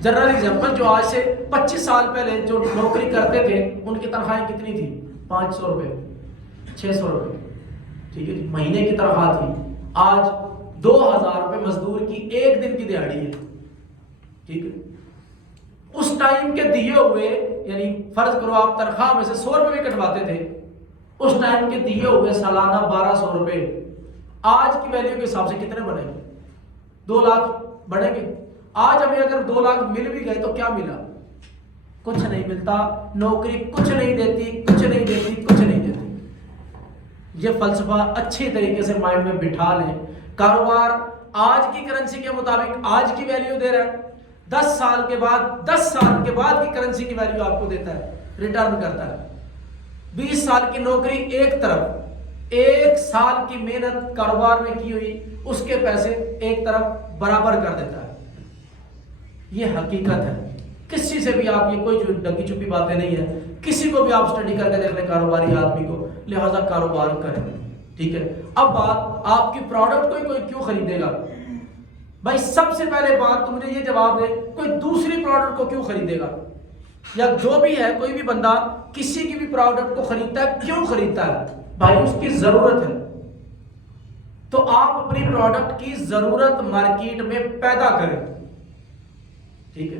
General example, جو آج سے 25 سال پہلے جو نوکری کرتے تھے ان کی تنخواہیں کتنی تھی؟ 500 روپے، 600 روپے، ٹھیک ہے جی، مہینے کی تنخواہ تھی. آج 2000 روپے مزدور کی ایک دن کی دیہڑی ہے. ٹھیک ہے، اس ٹائم کے دیے ہوئے، یعنی فرض کرو آپ تنخواہ میں سے 100 روپے بھی کٹواتے تھے، اس ٹائم کے دیے ہوئے سالانہ 1200 روپے آج کی ویلیو کے حساب سے کتنے بنے گے؟ 2 لاکھ بڑھیں گے. آج ہمیں اگر 2 لاکھ مل بھی گئے تو کیا ملا؟ کچھ نہیں ملتا. نوکری کچھ نہیں دیتی، کچھ نہیں دیتی، کچھ نہیں دیتی. یہ فلسفہ اچھی طریقے سے مائنڈ میں بٹھا لیں. کاروبار آج کی کرنسی کے مطابق آج کی ویلیو دے رہا ہے، 10 سال کے بعد کی کرنسی کی ویلیو آپ کو دیتا ہے، ریٹرن کرتا ہے. 20 سال کی نوکری ایک طرف، 1 سال کی محنت کاروبار میں کی ہوئی اس کے پیسے ایک طرف برابر کر دیتا ہے. یہ حقیقت ہے. کسی سے بھی آپ، یہ کوئی ڈنگی چھپی باتیں نہیں ہے، کسی کو بھی آپ سٹڈی کر کے دیکھ لیں کاروباری آدمی کو، لہذا کاروبار کریں. ٹھیک ہے، اب بات آپ کی پروڈکٹ کو کوئی کیوں خریدے گا؟ بھائی سب سے پہلے بات تم نے یہ جواب دے، کوئی دوسری پروڈکٹ کو کیوں خریدے گا؟ یا جو بھی ہے، کوئی بھی بندہ کسی کی بھی پروڈکٹ کو خریدتا ہے، کیوں خریدتا ہے؟ بھائی اس کی ضرورت ہے. تو آپ اپنی پروڈکٹ کی ضرورت مارکیٹ میں پیدا کریں. ٹھیک ہے،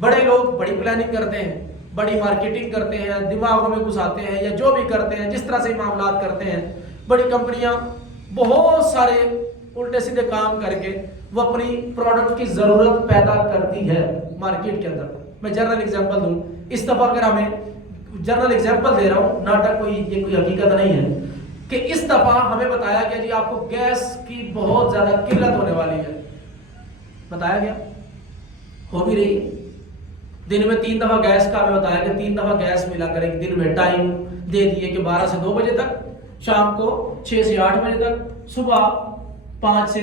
بڑے لوگ بڑی پلاننگ کرتے ہیں، بڑی مارکیٹنگ کرتے ہیں، دماغوں میں گھساتے ہیں، یا جو بھی کرتے ہیں، جس طرح سے معاملات کرتے ہیں، بڑی کمپنیاں بہت سارے الٹے سیدھے کام کر کے وہ اپنی پروڈکٹ کی ضرورت پیدا کرتی ہے مارکیٹ کے اندر. میں جنرل ایگزامپل دوں، اس دفعہ اگر ہمیں جنرل ایگزامپل دے رہا ہوں، ناٹک یہ کوئی حقیقت نہیں ہے، کہ اس دفعہ ہمیں بتایا گیا جی آپ کو گیس کی بہت زیادہ قلت ہونے والی ہے. بتایا گیا، ہو بھی رہی ہے. دن میں 3 دفعہ گیس کا ہمیں بتایا کہ 3 دفعہ گیس ملا کریں. دن میں ٹائم دے دیے کہ 12 سے 2 بجے تک، شام کو 6 سے 8 بجے تک، صبح 5 سے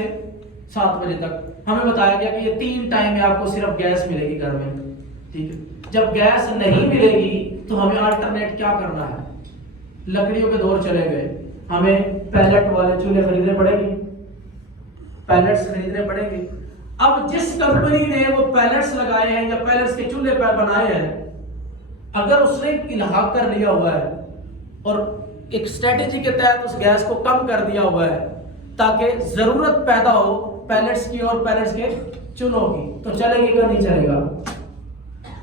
7 بجے تک. ہمیں بتایا گیا کہ یہ 3 ٹائم میں آپ کو صرف گیس ملے گی گھر میں. ٹھیک ہے، جب گیس نہیں ملے گی تو ہمیں آلٹرنیٹ کیا کرنا ہے؟ لکڑیوں کے دور چلے گئے، ہمیں پیلٹ والے چولہے خریدنے پڑے گی، پیلٹس خریدنے پڑیں گے. اب جس کمپنی نے وہ پیلٹس لگائے ہیں یا پیلٹس کے چولہے پہ بنائے ہیں، اگر اس نے الحاق کر لیا ہوا ہے اور ایک اسٹریٹجی کے تحت اس گیس کو کم کر دیا ہوا ہے تاکہ ضرورت پیدا ہو پیلٹس کی اور پیلٹس کے چولہوں کی، تو چلے گی کہ نہیں چلے گا؟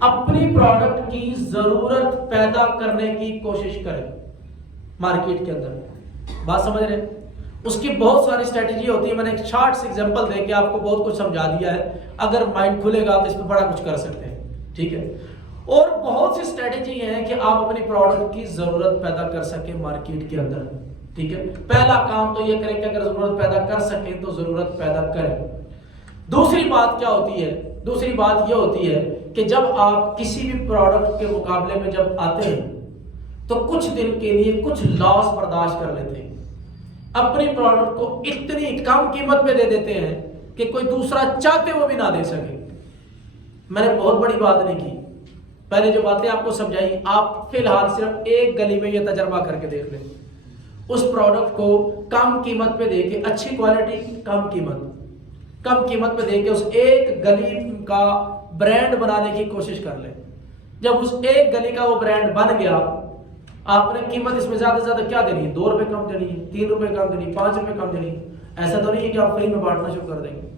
اپنی پروڈکٹ کی ضرورت پیدا کرنے کی کوشش کریں مارکیٹ کے اندر. بات سمجھ رہے ہیں؟ اس کی بہت ساری اسٹریٹجی ہوتی ہے. میں نے ایک شارٹ سے ایگزامپل دے کے آپ کو بہت کچھ سمجھا دیا ہے. اگر مائنڈ کھلے گا تو اس پہ بڑا کچھ کر سکتے ہیں. ٹھیک ہے، اور بہت سی اسٹریٹجی ہیں کہ آپ اپنی پروڈکٹ کی ضرورت پیدا کر سکیں مارکیٹ کے اندر. ٹھیک ہے، پہلا کام تو یہ کریں کہ اگر ضرورت پیدا کر سکیں تو ضرورت پیدا کریں. دوسری بات کیا ہوتی ہے؟ دوسری بات یہ ہوتی ہے کہ جب آپ کسی بھی پروڈکٹ کے مقابلے میں جب آتے ہیں تو کچھ دن کے لیے کچھ لاس برداشت کر لیتے ہیں. اپنی پروڈکٹ کو اتنی کم قیمت پہ دے دیتے ہیں کہ کوئی دوسرا چاہتے وہ بھی نہ دے سکے. میں نے بہت بڑی بات نہیں کی، پہلے جو باتیں آپ کو سمجھائی، آپ فی الحال صرف ایک گلی میں یہ تجربہ کر کے دیکھ لیں. اس پروڈکٹ کو کم قیمت پہ دے کے، اچھی کوالٹی کم قیمت پہ دے کے اس ایک گلی کا برانڈ بنانے کی کوشش کر لیں. جب اس ایک گلی کا وہ برانڈ بن گیا، آپ نے قیمت اس میں زیادہ سے زیادہ کیا دینی ہے؟ 2 روپے کم دینی ہے، 3 روپے کم دینی ہے، 5 روپے کم دینی ہے. ایسا تو نہیں ہے کہ آپ فری میں بانٹنا شروع کر دیں گے.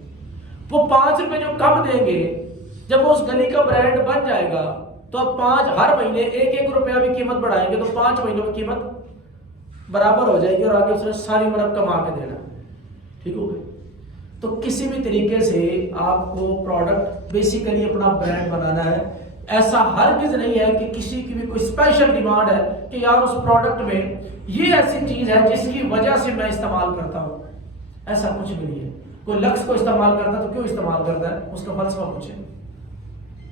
وہ 5 روپے جو کم دیں گے، جب وہ اس گلی کا برانڈ بن جائے گا تو اب 5 ہر مہینے 1 روپیہ بھی قیمت بڑھائیں گے تو 5 مہینوں میں قیمت برابر ہو جائے گی اور آگے اس نے ساری مرب کما کے دینا. ٹھیک ہو گئی؟ تو کسی بھی طریقے سے آپ کو پروڈکٹ بیسیکلی اپنا برانڈ بنانا ہے. ایسا ہرگز نہیں ہے کہ کسی کی بھی کوئی اسپیشل ڈیمانڈ ہے کہ یار اس پروڈکٹ میں یہ ایسی چیز ہے جس کی وجہ سے میں استعمال کرتا ہوں. ایسا کچھ بھی نہیں ہے. کوئی لکس کو استعمال کرتا ہے تو کیوں استعمال کرتا ہے؟ اس کا فلسفہ پوچھیں.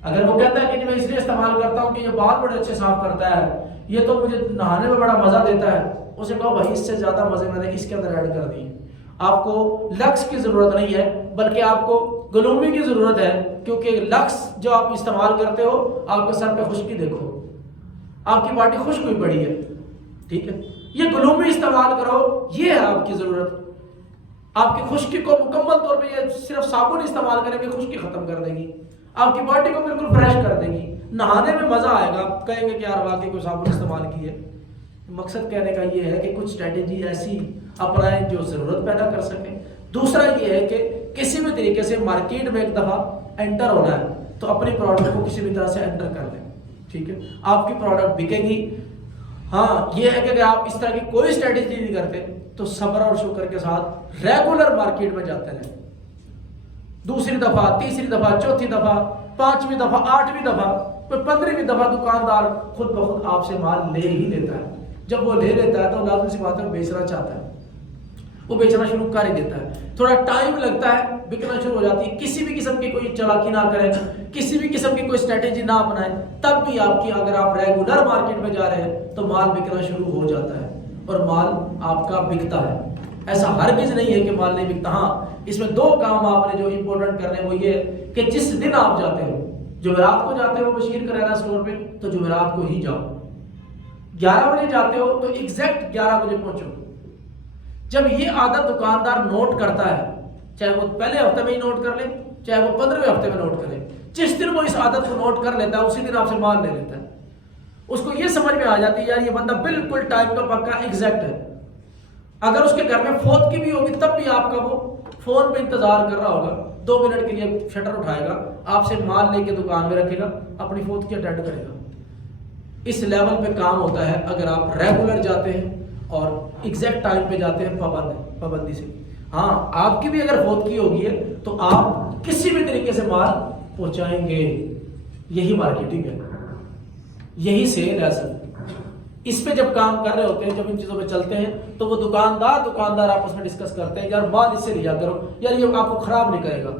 اگر وہ کہتا ہے کہ میں اس لیے استعمال کرتا ہوں کہ یہ بال بڑے اچھے صاف کرتا ہے، یہ تو مجھے نہانے میں بڑا مزہ دیتا ہے، اسے کہو بھائی اس سے زیادہ مزے میں نے اس کے اندر ایڈ کر دی. آپ کو لکس کی ضرورت نہیں ہے بلکہ آپ کو گلومی کی ضرورت ہے، کیونکہ لکس جو آپ استعمال کرتے ہو آپ کے سر پہ خشکی دیکھو، آپ کی باڈی خشک ہوئی پڑی ہے. ٹھیک ہے، یہ گلومی استعمال کرو، یہ ہے آپ کی ضرورت. آپ کی خشکی کو مکمل طور پہ یہ صرف صابن استعمال کریں گے خشکی ختم کر دے گی. آپ کی باڈی کو بالکل فریش کر دے گی، نہانے میں مزہ آئے گا، آپ کہیں گے کہ یار واقعی کوئی صابن استعمال کی ہے۔ مقصد کہنے کا یہ ہے کہ کچھ اسٹریٹجی ایسی اپنائیں جو ضرورت پیدا کر سکیں۔ دوسرا یہ ہے کہ کسی بھی طریقے سے مارکیٹ میں ایک دفعہ انٹر ہونا ہے تو اپنی پروڈکٹ کو کسی بھی طرح سے انٹر کر لیں، ٹھیک ہے، آپ کی پروڈکٹ بکے گی۔ ہاں یہ ہے کہ اگر آپ اس طرح کی کوئی اسٹریٹجی نہیں کرتے تو صبر اور شکر کے ساتھ ریگولر مارکیٹ میں جاتے رہیں، دوسری دفعہ، تیسری دفعہ، چوتھی دفعہ، پانچویں دفعہ، آٹھویں دفعہ، 15ویں دفعہ دکاندار خود بخود آپ سے مال لے ہی لیتا ہے۔ جب وہ لے لیتا ہے تو لازم سی بات ہے بیچنا چاہتا ہے، وہ بیچنا شروع کر ہی دیتا ہے، تھوڑا ٹائم لگتا ہے، بکنا شروع ہو جاتی ہے۔ کسی بھی قسم کی کوئی چالاکی نہ کریں، کسی بھی قسم کی کوئی اسٹریٹجی نہ اپنائیں، تب بھی آپ کی اگر آپ ریگولر مارکیٹ میں جا رہے ہیں تو مال بکنا شروع ہو جاتا ہے اور مال آپ کا بکتا ہے۔ ایسا ہرگز نہیں ہے کہ مال نہیں بکتا۔ ہاں اس میں 2 کام آپ نے جو امپورٹنٹ کرنے وہ یہ ہے کہ جس دن آپ جاتے ہو، جمعرات کو جاتے ہو بشیر کریانہ اسٹور پہ تو جمعرات کو ہی جاؤ، 11 بجے جاتے ہو تو ایگزیکٹ 11 بجے پہنچو۔ جب یہ عادت دکاندار نوٹ کرتا ہے، چاہے وہ پہلے ہفتے میں ہی نوٹ کر لے، چاہے وہ 15ویں ہفتے میں نوٹ کرے، جس دن وہ اس عادت کو نوٹ کر لیتا ہے اسی دن آپ سے مال لے لیتا ہے۔ اس کو یہ سمجھ میں آ جاتی ہے یار یہ بندہ بالکل ٹائم کا پکا ایگزیکٹ ہے۔ اگر اس کے گھر میں فوت کی بھی ہوگی تب بھی آپ کا وہ فون پہ انتظار کر رہا ہوگا، 2 منٹ کے لیے شٹر اٹھائے گا، آپ سے مال لے کے دکان میں رکھے گا، اپنی فوت کی اٹینڈ کرے گا۔ اس لیول پہ کام ہوتا ہے اگر آپ ریگولر جاتے ہیں اور ایگزیکٹ ٹائم پہ جاتے ہیں پابندی سے۔ ہاں آپ کی بھی اگر فوت کی ہوگی ہے تو آپ کسی بھی طریقے سے مال پہنچائیں گے، یہی مارکیٹنگ ہے، یہی سیل ہے اصل۔ اس پہ جب کام کر رہے ہوتے ہیں، جب ان چیزوں پہ چلتے ہیں تو وہ دکاندار آپس میں ڈسکس کرتے ہیں یار مال اس سے لیا کرو، یار یہ آپ کو خراب نہیں کرے گا،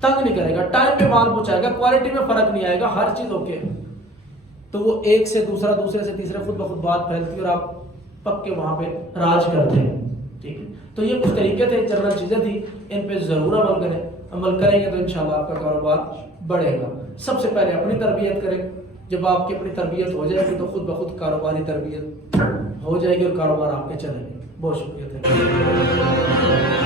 تنگ نہیں کرے گا، ٹائم پہ مال پہنچائے گا، کوالٹی میں فرق نہیں آئے گا، ہر چیز اوکے۔ تو وہ ایک سے دوسرا، دوسرے سے تیسرا، خود بخود بات پھیلتی ہے اور آپ پکے وہاں پہ راج کرتے ہیں، ٹھیک ہے۔ تو یہ کچھ طریقے تھے، جنرل چیزیں تھیں، ان پہ ضرور عمل کریں گے تو انشاءاللہ آپ کا کاروبار بڑھے گا۔ سب سے پہلے اپنی تربیت کریں، جب آپ کی اپنی تربیت ہو جائے گی تو خود بخود کاروباری تربیت ہو جائے گی اور کاروبار آپ کے چلیں گے۔ بہت شکریہ، تھینک یو۔